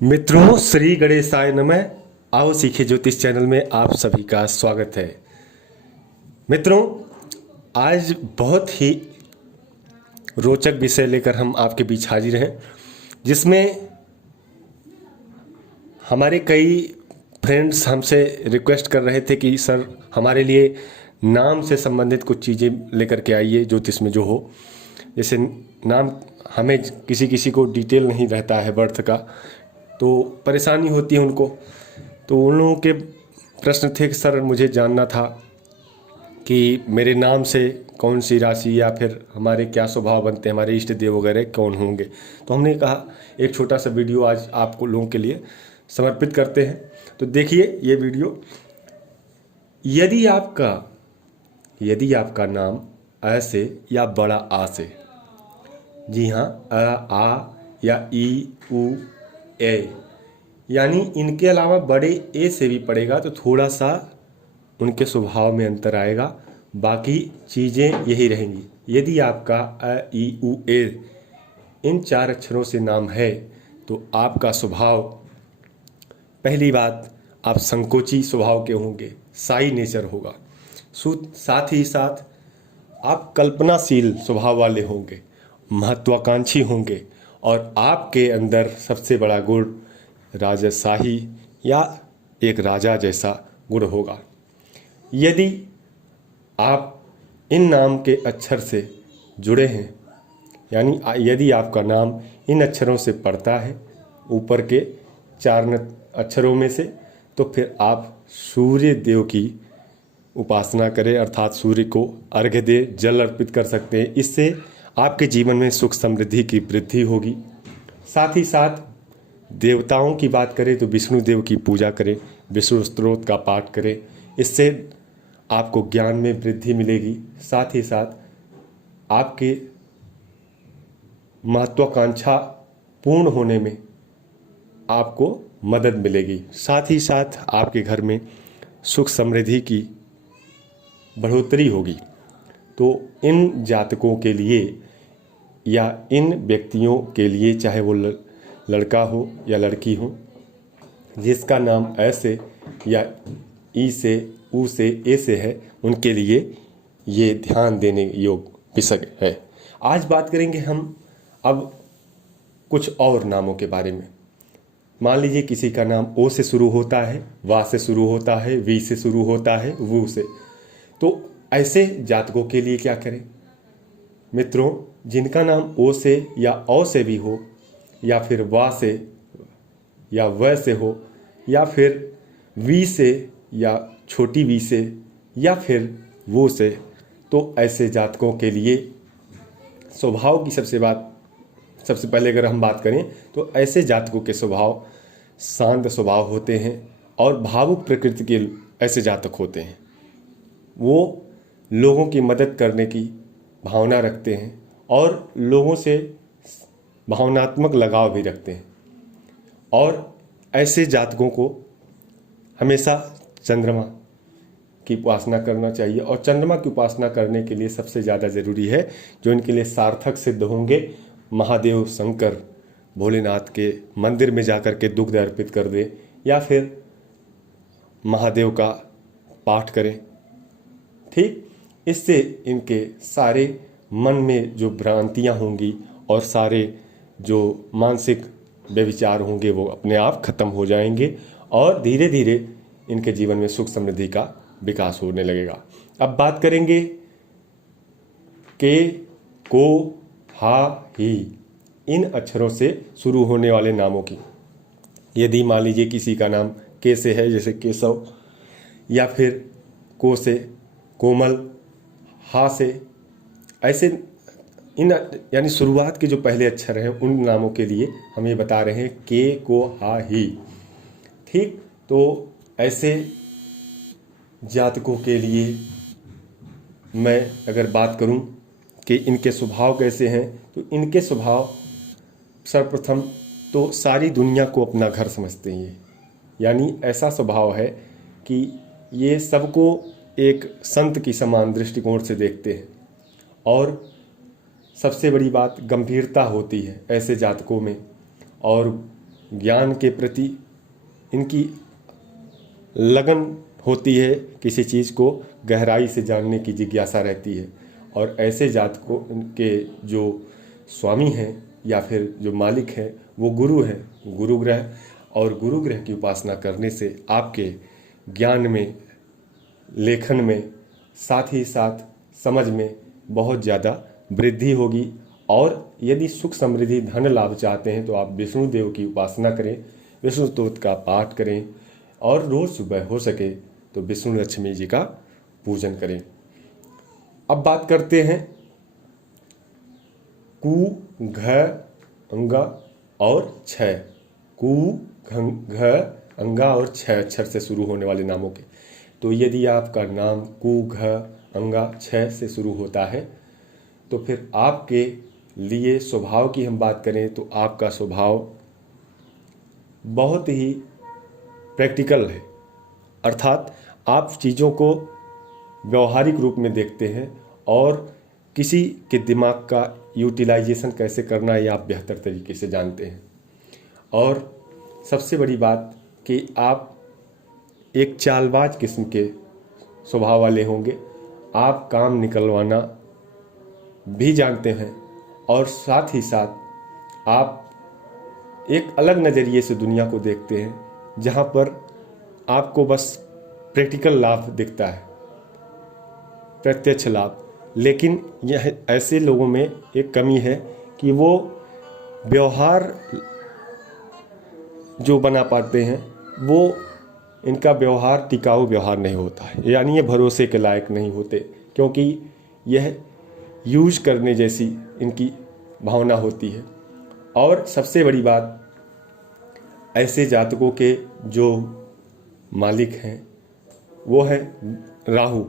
मित्रों, श्री गणेशाय नमः। आओ सीखे ज्योतिष चैनल में आप सभी का स्वागत है। मित्रों, आज बहुत ही रोचक विषय लेकर हम आपके बीच हाजिर हैं, जिसमें हमारे कई फ्रेंड्स हमसे रिक्वेस्ट कर रहे थे कि सर हमारे लिए नाम से संबंधित कुछ चीज़ें लेकर के आइए ज्योतिष में जो हो। जैसे नाम, हमें किसी किसी को डिटेल नहीं रहता है बर्थ का, तो परेशानी होती है उनको। तो उन लोगों के प्रश्न थे कि सर मुझे जानना था कि मेरे नाम से कौन सी राशि या फिर हमारे क्या स्वभाव बनते हैं, हमारे इष्ट देव वगैरह कौन होंगे। तो हमने कहा एक छोटा सा वीडियो आज आपको लोगों के लिए समर्पित करते हैं। तो देखिए ये वीडियो। यदि आपका नाम अ से या बड़ा आ से, जी हाँ, अ, आ या ई, उ, ए, यानी इनके अलावा बड़े ए से भी पड़ेगा तो थोड़ा सा उनके स्वभाव में अंतर आएगा, बाकी चीज़ें यही रहेंगी। यदि आपका अ, ई, उ, ए इन 4 अक्षरों से नाम है तो आपका स्वभाव, पहली बात, आप संकोची स्वभाव के होंगे, शाई नेचर होगा। साथ ही साथ आप कल्पनाशील स्वभाव वाले होंगे, महत्वाकांक्षी होंगे, और आपके अंदर सबसे बड़ा गुण राजशाही या एक राजा जैसा गुण होगा। यदि आप इन नाम के अक्षर से जुड़े हैं, यानी यदि आपका नाम इन अक्षरों से पड़ता है, ऊपर के 4 अक्षरों में से, तो फिर आप सूर्य देव की उपासना करें, अर्थात सूर्य को अर्घ्य दे, जल अर्पित कर सकते हैं। इससे आपके जीवन में सुख समृद्धि की वृद्धि होगी। साथ ही साथ देवताओं की बात करें तो विष्णु देव की पूजा करें, विष्णु स्तोत्र का पाठ करें, इससे आपको ज्ञान में वृद्धि मिलेगी। साथ ही साथ आपके महत्वाकांक्षा पूर्ण होने में आपको मदद मिलेगी। साथ ही साथ आपके घर में सुख समृद्धि की बढ़ोतरी होगी। तो इन जातकों के लिए या इन व्यक्तियों के लिए, चाहे वो लड़का हो या लड़की हो, जिसका नाम अ से या ई से, उ से, ए से है, उनके लिए ये ध्यान देने योग्य विषय है। आज बात करेंगे हम अब कुछ और नामों के बारे में। मान लीजिए किसी का नाम ओ से शुरू होता है, वा से शुरू होता है, वी से शुरू होता है, वू से। तो ऐसे जातकों के लिए क्या करें? मित्रों, जिनका नाम ओ से या औ से भी हो, या फिर वा से या व से हो, या फिर वी से या छोटी वी से, या फिर वो से, तो ऐसे जातकों के लिए स्वभाव की सबसे पहले अगर हम बात करें तो ऐसे जातकों के स्वभाव शांत स्वभाव होते हैं और भावुक प्रकृति के ऐसे जातक होते हैं। वो लोगों की मदद करने की भावना रखते हैं और लोगों से भावनात्मक लगाव भी रखते हैं। और ऐसे जातकों को हमेशा चंद्रमा की उपासना करना चाहिए। और चंद्रमा की उपासना करने के लिए सबसे ज़्यादा ज़रूरी है, जो इनके लिए सार्थक सिद्ध होंगे, महादेव शंकर भोलेनाथ के मंदिर में जाकर के दुग्ध अर्पित कर दे, या फिर महादेव का पाठ करें। ठीक, इससे इनके सारे मन में जो भ्रांतियां होंगी और सारे जो मानसिक व्यभिचार होंगे वो अपने आप खत्म हो जाएंगे और धीरे धीरे इनके जीवन में सुख समृद्धि का विकास होने लगेगा। अब बात करेंगे के, को, हा, ही, इन अक्षरों से शुरू होने वाले नामों की। यदि मान लीजिए किसी का नाम के से है, जैसे केशव, या फिर को से कोमल, हा से, ऐसे इन यानी शुरुआत के जो पहले अक्षर हैं उन नामों के लिए हम ये बता रहे हैं के, को, हा, ही। ठीक, तो ऐसे जातकों के लिए मैं अगर बात करूं कि इनके स्वभाव कैसे हैं, तो इनके स्वभाव सर्वप्रथम तो सारी दुनिया को अपना घर समझते हैं। ये यानी ऐसा स्वभाव है कि ये सबको एक संत की समान दृष्टिकोण से देखते हैं। और सबसे बड़ी बात, गंभीरता होती है ऐसे जातकों में, और ज्ञान के प्रति इनकी लगन होती है, किसी चीज़ को गहराई से जानने की जिज्ञासा रहती है। और ऐसे जातकों के जो स्वामी हैं या फिर जो मालिक हैं वो गुरु हैं, गुरु ग्रह। और गुरु ग्रह की उपासना करने से आपके ज्ञान में, लेखन में, साथ ही साथ समझ में बहुत ज़्यादा वृद्धि होगी। और यदि सुख समृद्धि धन लाभ चाहते हैं तो आप विष्णु देव की उपासना करें, विष्णु स्तोत्र का पाठ करें और रोज़ सुबह हो सके तो विष्णु लक्ष्मी जी का पूजन करें। अब बात करते हैं कु, घ, अंगा और छ। कु, घ, अंगा और छ अक्षर से शुरू होने वाले नामों के। तो यदि आपका नाम कु, घ, अंगा, छ से शुरू होता है तो फिर आपके लिए स्वभाव की हम बात करें तो आपका स्वभाव बहुत ही प्रैक्टिकल है, अर्थात आप चीज़ों को व्यवहारिक रूप में देखते हैं और किसी के दिमाग का यूटिलाइजेशन कैसे करना है आप बेहतर तरीके से जानते हैं। और सबसे बड़ी बात कि आप एक चालबाज किस्म के स्वभाव वाले होंगे। आप काम निकलवाना भी जानते हैं और साथ ही साथ आप एक अलग नज़रिए से दुनिया को देखते हैं, जहाँ पर आपको बस प्रैक्टिकल लाभ दिखता है, प्रत्यक्ष लाभ। लेकिन यह ऐसे लोगों में एक कमी है कि वो व्यवहार जो बना पाते हैं वो इनका व्यवहार टिकाऊ व्यवहार नहीं होता है, यानी ये भरोसे के लायक नहीं होते, क्योंकि यह यूज करने जैसी इनकी भावना होती है। और सबसे बड़ी बात, ऐसे जातकों के जो मालिक हैं वो है राहु।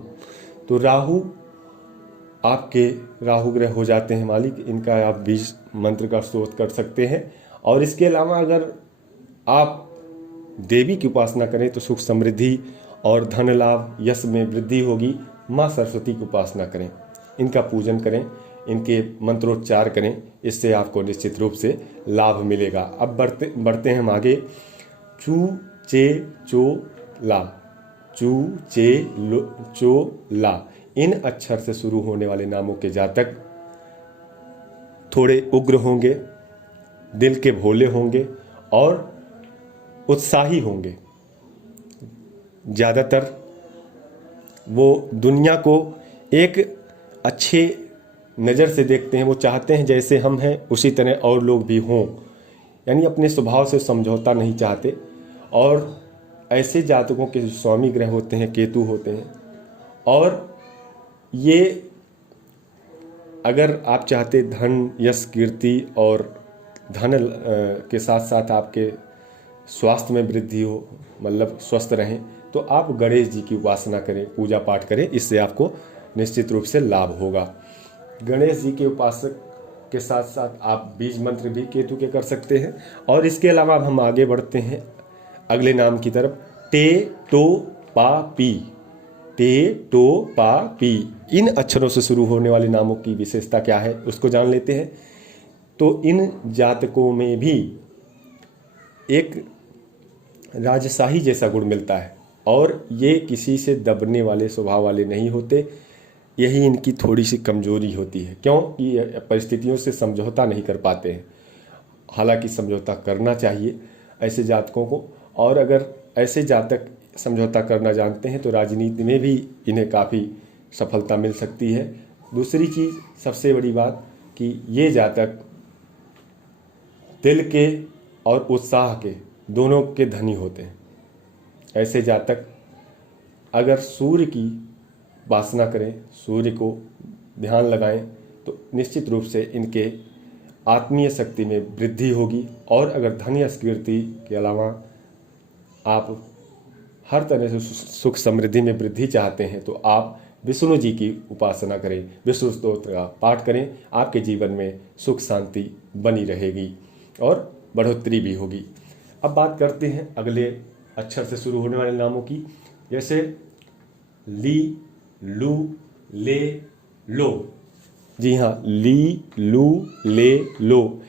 तो राहु आपके, राहु ग्रह हो जाते हैं मालिक, इनका आप बीज मंत्र का स्तोत्र कर सकते हैं। और इसके अलावा अगर आप देवी की उपासना करें तो सुख समृद्धि और धन लाभ, यश में वृद्धि होगी। माँ सरस्वती की उपासना करें, इनका पूजन करें, इनके मंत्रोच्चार करें, इससे आपको निश्चित रूप से लाभ मिलेगा। अब बढ़ते हैं हम आगे। चू, चे, चो, ला। चू, चे, चो, ला, इन अक्षर से शुरू होने वाले नामों के जातक थोड़े उग्र होंगे, दिल के भोले होंगे और उत्साही होंगे। ज़्यादातर वो दुनिया को एक अच्छे नज़र से देखते हैं, वो चाहते हैं जैसे हम हैं उसी तरह और लोग भी हों, यानी अपने स्वभाव से समझौता नहीं चाहते। और ऐसे जातकों के स्वामी ग्रह होते हैं केतु होते हैं। और ये अगर आप चाहते धन, यश, कीर्ति और धन के साथ साथ आपके स्वास्थ्य में वृद्धि हो, मतलब स्वस्थ रहें, तो आप गणेश जी की उपासना करें, पूजा पाठ करें, इससे आपको निश्चित रूप से लाभ होगा। गणेश जी के उपासक के साथ साथ आप बीज मंत्र भी केतु के कर सकते हैं। और इसके अलावा अब हम आगे बढ़ते हैं अगले नाम की तरफ। टे, टो, पा, पी। टे, टो, पा, पी, इन अक्षरों से शुरू होने वाले नामों की विशेषता क्या है उसको जान लेते हैं। तो इन जातकों में भी एक राजशाही जैसा गुण मिलता है और ये किसी से दबने वाले स्वभाव वाले नहीं होते। यही इनकी थोड़ी सी कमजोरी होती है, क्योंकि परिस्थितियों से समझौता नहीं कर पाते हैं। हालांकि समझौता करना चाहिए ऐसे जातकों को, और अगर ऐसे जातक समझौता करना जानते हैं तो राजनीति में भी इन्हें काफ़ी सफलता मिल सकती है। दूसरी चीज़, सबसे बड़ी बात कि ये जातक दिल के और उत्साह के दोनों के धनी होते हैं। ऐसे जातक अगर सूर्य की उपासना करें, सूर्य को ध्यान लगाएं, तो निश्चित रूप से इनके आत्मीय शक्ति में वृद्धि होगी। और अगर धन या कीर्ति के अलावा आप हर तरह से सुख समृद्धि में वृद्धि चाहते हैं तो आप विष्णु जी की उपासना करें, विष्णु स्तोत्र का पाठ करें। आपके जीवन में सुख शांति बनी रहेगी और बढ़ोतरी भी होगी। अब बात करते हैं अगले अक्षर से शुरू होने वाले नामों की, जैसे ली, लू, ले, लो। जी हाँ, ली, लू, ले, लो,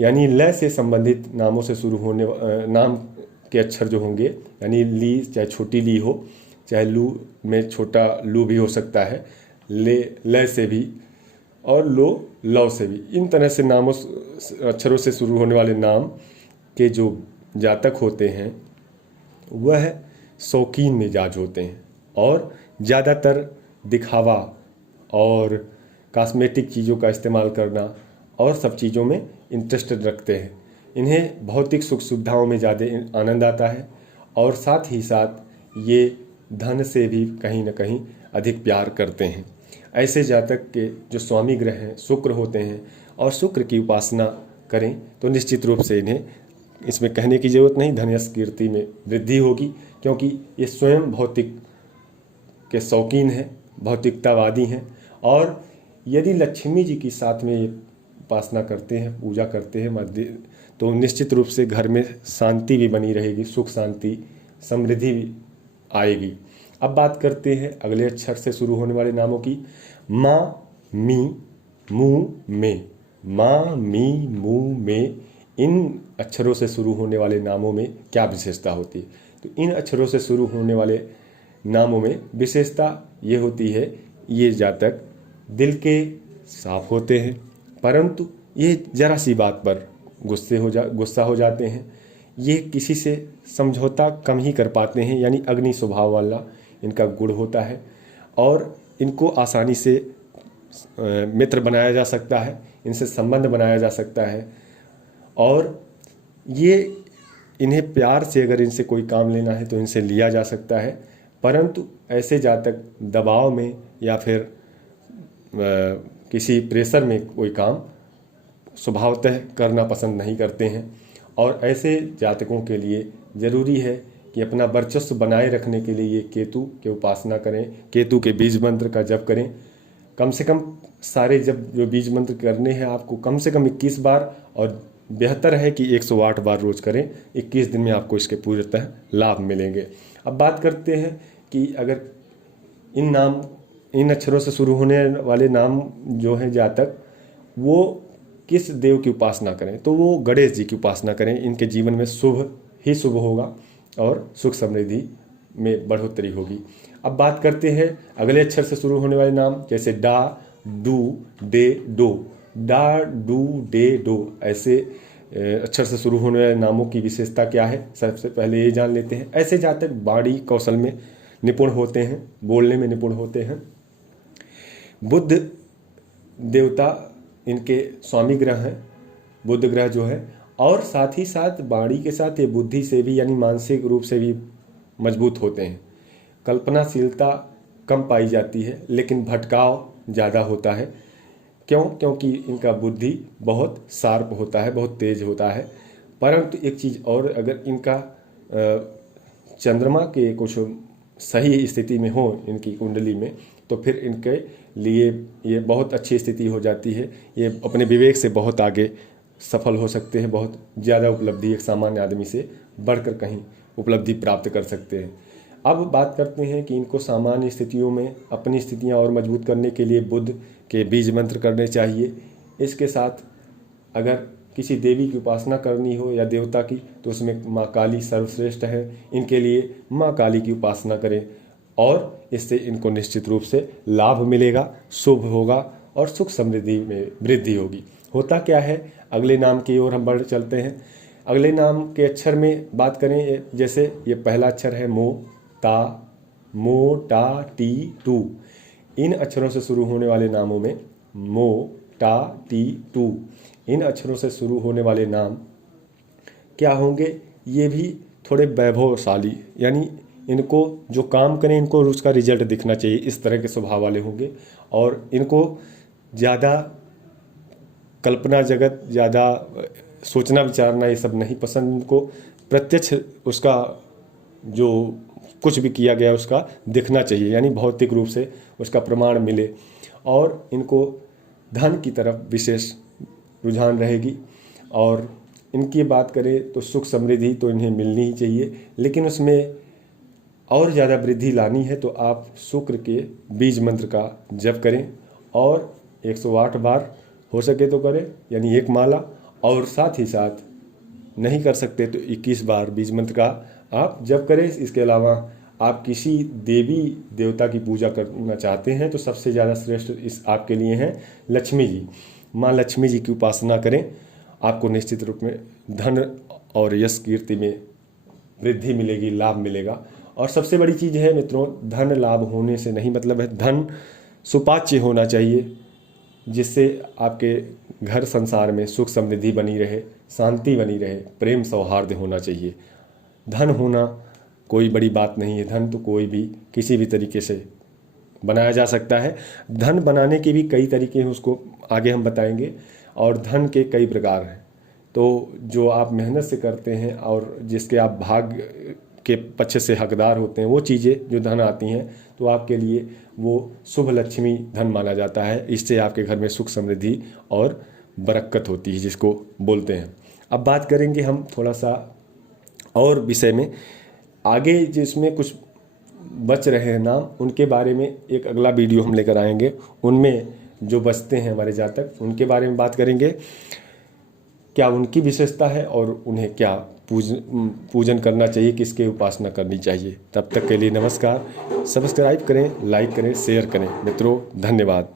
यानी ल से संबंधित नामों से शुरू होने नाम के अक्षर जो होंगे, यानी ली, चाहे छोटी ली हो, चाहे लू में छोटा लू भी हो सकता है, ले ल से भी, और लो लव से भी। इन तरह से नामों अक्षरों से शुरू होने वाले नाम के जो जातक होते हैं वह शौकीन मिजाज होते हैं और ज़्यादातर दिखावा और कॉस्मेटिक चीज़ों का इस्तेमाल करना और सब चीज़ों में इंटरेस्टेड रखते हैं। इन्हें भौतिक सुख सुविधाओं में ज़्यादा आनंद आता है और साथ ही साथ ये धन से भी कहीं ना कहीं अधिक प्यार करते हैं। ऐसे जातक के जो स्वामी ग्रह हैं शुक्र होते हैं और शुक्र की उपासना करें तो निश्चित रूप से इन्हें इसमें कहने की ज़रूरत नहीं, धन यश कीर्ति में वृद्धि होगी, क्योंकि ये स्वयं भौतिक के शौकीन हैं, भौतिकतावादी हैं। और यदि लक्ष्मी जी की साथ में ये उपासना करते हैं, पूजा करते हैं मध्य, तो निश्चित रूप से घर में शांति भी बनी रहेगी, सुख शांति समृद्धि भी आएगी। अब बात करते हैं अगले अक्षर से शुरू होने वाले नामों की। माँ, मी, मू, में। माँ, मी, मू, में, इन अक्षरों से शुरू होने वाले नामों में क्या विशेषता होती है? तो इन अक्षरों से शुरू होने वाले नामों में विशेषता ये होती है, ये जातक दिल के साफ होते हैं, परंतु ये जरा सी बात पर गुस्सा हो जाते हैं। ये किसी से समझौता कम ही कर पाते हैं, यानी अग्नि स्वभाव वाला इनका गुण होता है और इनको आसानी से मित्र बनाया जा सकता है, इनसे संबंध बनाया जा सकता है और ये इन्हें प्यार से अगर इनसे कोई काम लेना है तो इनसे लिया जा सकता है। परंतु ऐसे जातक दबाव में या फिर किसी प्रेशर में कोई काम स्वभावतः करना पसंद नहीं करते हैं और ऐसे जातकों के लिए ज़रूरी है कि अपना वर्चस्व बनाए रखने के लिए ये केतु की उपासना करें, केतु के बीज मंत्र का जप करें। कम से कम सारे जब जो बीज मंत्र करने हैं आपको कम से कम 21 बार, और बेहतर है कि 108 बार रोज करें। 21 दिन में आपको इसके पूर्णतः लाभ मिलेंगे। अब बात करते हैं कि अगर इन अक्षरों से शुरू होने वाले नाम जो हैं जातक, वो किस देव की उपासना करें, तो वो गणेश जी की उपासना करें। इनके जीवन में शुभ ही शुभ होगा और सुख समृद्धि में बढ़ोतरी होगी। अब बात करते हैं अगले अक्षर से शुरू होने वाले नाम, जैसे डा, डू, डे, डो। डा, डू, डे, डो, ऐसे अक्षर से शुरू होने वाले नामों की विशेषता क्या है, सबसे पहले ये जान लेते हैं। ऐसे जातक वाणी कौशल में निपुण होते हैं, बोलने में निपुण होते हैं। बुध देवता इनके स्वामी ग्रह हैं, बुध ग्रह जो है, और साथ ही साथ वाणी के साथ ये बुद्धि से भी यानी मानसिक रूप से भी मजबूत होते हैं। कल्पनाशीलता कम पाई जाती है लेकिन भटकाव ज़्यादा होता है। क्यों? क्योंकि इनका बुद्धि बहुत शार्प होता है, बहुत तेज होता है। परंतु एक चीज़ और, अगर इनका चंद्रमा के कुछ सही स्थिति में हो इनकी कुंडली में, तो फिर इनके लिए ये बहुत अच्छी स्थिति हो जाती है। ये अपने विवेक से बहुत आगे सफल हो सकते हैं, बहुत ज़्यादा उपलब्धि एक सामान्य आदमी से बढ़कर कहीं उपलब्धि प्राप्त कर सकते हैं। अब बात करते हैं कि इनको सामान्य स्थितियों में अपनी स्थितियां और मजबूत करने के लिए बुध के बीज मंत्र करने चाहिए। इसके साथ अगर किसी देवी की उपासना करनी हो या देवता की, तो उसमें माँ काली सर्वश्रेष्ठ है। इनके लिए माँ काली की उपासना करें और इससे इनको निश्चित रूप से लाभ मिलेगा, शुभ होगा और सुख समृद्धि में वृद्धि होगी। होता क्या है, अगले नाम की ओर हम बढ़ चलते हैं। अगले नाम के अक्षर में बात करें, जैसे ये पहला अक्षर है मो, ता, मो, टा, टी, टू। इन अक्षरों से शुरू होने वाले नामों में मो, टा, टी, टू, इन अक्षरों से शुरू होने वाले नाम क्या होंगे, ये भी थोड़े वैभवशाली, यानी इनको जो काम करें इनको उसका रिजल्ट दिखना चाहिए, इस तरह के स्वभाव वाले होंगे। और इनको ज़्यादा कल्पना जगत, ज़्यादा सोचना विचारना ये सब नहीं पसंद। इनको प्रत्यक्ष उसका जो कुछ भी किया गया उसका दिखना चाहिए, यानी भौतिक रूप से उसका प्रमाण मिले। और इनको धन की तरफ विशेष रुझान रहेगी। और इनकी बात करें तो सुख समृद्धि तो इन्हें मिलनी ही चाहिए, लेकिन उसमें और ज़्यादा वृद्धि लानी है तो आप शुक्र के बीज मंत्र का जप करें और 108 बार हो सके तो करें, यानी एक माला। और साथ ही साथ नहीं कर सकते तो 21 बार बीज मंत्र का आप जप करें। इसके अलावा आप किसी देवी देवता की पूजा करना चाहते हैं तो सबसे ज़्यादा श्रेष्ठ इस आपके लिए हैं लक्ष्मी जी। माँ लक्ष्मी जी की उपासना करें, आपको निश्चित रूप में धन और यश कीर्ति में वृद्धि मिलेगी, लाभ मिलेगा। और सबसे बड़ी चीज़ है मित्रों, धन लाभ होने से नहीं मतलब है, धन सुपाच्य होना चाहिए, जिससे आपके घर संसार में सुख समृद्धि बनी रहे, शांति बनी रहे, प्रेम सौहार्द होना चाहिए। धन होना कोई बड़ी बात नहीं है, धन तो कोई भी किसी भी तरीके से बनाया जा सकता है। धन बनाने के भी कई तरीके हैं, उसको आगे हम बताएंगे। और धन के कई प्रकार हैं, तो जो आप मेहनत से करते हैं और जिसके आप भाग्य के पक्ष से हकदार होते हैं, वो चीज़ें जो धन आती हैं तो आपके लिए वो शुभ लक्ष्मी धन माना जाता है। इससे आपके घर में सुख समृद्धि और बरकत होती है, जिसको बोलते हैं। अब बात करेंगे हम थोड़ा सा और विषय में आगे, जिसमें कुछ बच रहे हैं नाम, उनके बारे में एक अगला वीडियो हम लेकर आएंगे। उनमें जो बचते हैं हमारे जातक, उनके बारे में बात करेंगे, क्या उनकी विशेषता है और उन्हें क्या पूजन करना चाहिए, किसके उपासना करनी चाहिए। तब तक के लिए नमस्कार। सब्सक्राइब करें, लाइक करें, शेयर करें। मित्रों धन्यवाद।